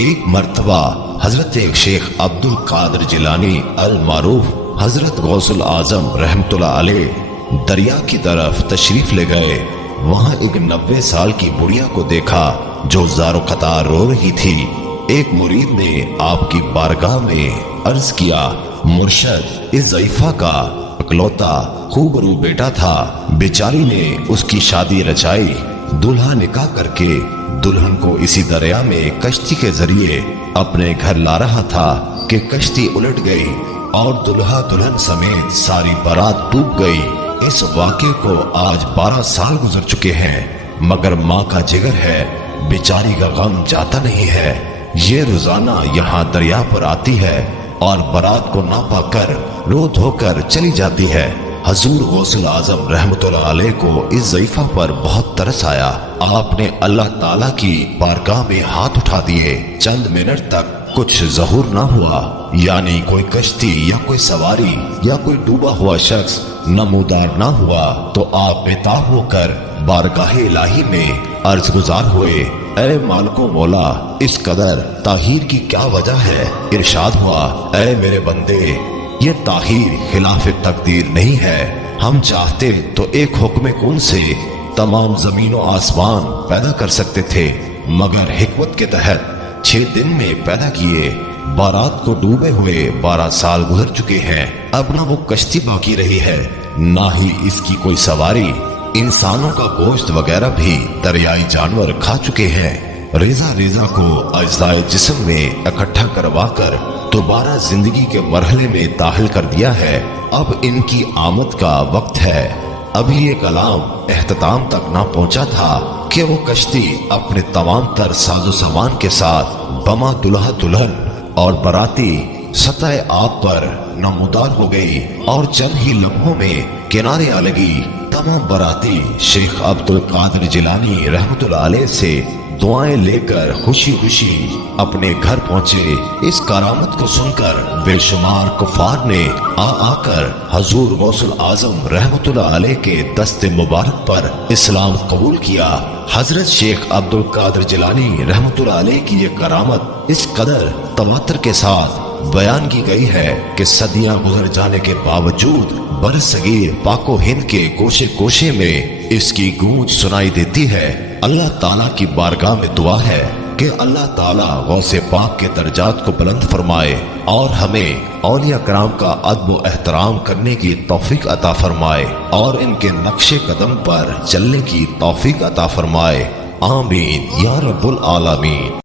ایک مرتبہ حضرت شیخ عبدل قادر جیلانی المعروف حضرت غوث العظم رحمت اللہ علیہ دریا کی طرف تشریف لے گئے۔ وہاں ایک 90 سال کی بڑھیا کو دیکھا جو زار و قطار رو رہی تھی۔ ایک مرید نے آپ کی بارگاہ میں عرض کیا، مرشد، اس ضعیفہ کا اکلوتا خوبرو بیٹا تھا، بیچاری نے اس کی شادی رچائی، دلہا نکاح کر کے دلہن کو اسی دریا میں کشتی کے ذریعے اپنے گھر لا رہا تھا کہ کشتی الٹ گئی اور دلہا دلہن سمیت ساری بارات ڈوب گئی۔ اس واقعے کو آج 12 سال گزر چکے ہیں، مگر ماں کا جگر ہے، بیچاری کا غم جاتا نہیں ہے۔ یہ روزانہ یہاں دریا پر آتی ہے اور بارات کو نہ پا کر رو دھو کر چلی جاتی ہے۔ حضور غوث العظم رحمت اللہ علیہ کو اس ضعیفہ پر بہت ترس آیا۔ آپ نے اللہ تعالیٰ کی بارگاہ میں ہاتھ اٹھا دیے۔ چند منٹ تک کچھ ظہور نہ ہوا، یعنی کوئی کشتی یا کوئی سواری یا کوئی ڈوبا ہوا شخص نمودار نہ ہوا تو آپ بےتاب ہو کر بارگاہ الہی میں عرض گزار ہوئے، اے مالک و مولا، اس قدر تاخیر کی کیا وجہ ہے؟ ارشاد ہوا، اے میرے بندے، یہ تاخیر خلاف تقدیر نہیں ہے۔ ہم چاہتے تو ایک حکم کن سے تمام زمین و آسمان پیدا کر سکتے تھے، مگر حکمت کے تحت 6 دن میں پیدا کیے۔ بارات کو ڈوبے ہوئے 12 سال گزر چکے ہیں، اب نہ وہ کشتی باقی رہی ہے، نہ ہی اس کی کوئی سواری۔ انسانوں کا گوشت وغیرہ بھی دریائی جانور کھا چکے ہیں۔ ریزہ ریزہ کو اجزاء جسم میں اکٹھا کروا کر دوبارہ زندگی کے مرحلے میں داخل کر دیا ہے۔ اب ان کی آمد کا وقت ہے۔ ابھی یہ کلام اختتام تک نہ پہنچا تھا کہ وہ کشتی اپنے تمام تر ساز و سامان کے ساتھ بما دلہا دلہن اور باراتی سطح آب پر نمودار ہو گئی اور چند ہی لمحوں میں کنارے آ لگی۔ تمام باراتی شیخ عبد القادر جیلانی رحمت اللہ علیہ سے دعائیں لے کر خوشی خوشی اپنے گھر پہنچے۔ اس کرامت کو سن کر بے شمار کفار نے آ کر حضور غوث العظم رحمت اللہ علیہ کے دست مبارک پر اسلام قبول کیا۔ حضرت شیخ عبد القادر جیلانی رحمت اللہ علیہ کی یہ کرامت اس قدر تواتر کے ساتھ بیان کی گئی ہے کہ صدیاں گزر جانے کے باوجود برصغیر پاک و ہند کے گوشے گوشے میں اس کی گونج سنائی دیتی ہے۔ اللہ تعالیٰ کی بارگاہ میں دعا ہے کہ اللہ تعالیٰ غوث پاک کے درجات کو بلند فرمائے اور ہمیں اولیاء کرام کا ادب و احترام کرنے کی توفیق عطا فرمائے اور ان کے نقش قدم پر چلنے کی توفیق عطا فرمائے۔ آمین یا رب العالمین۔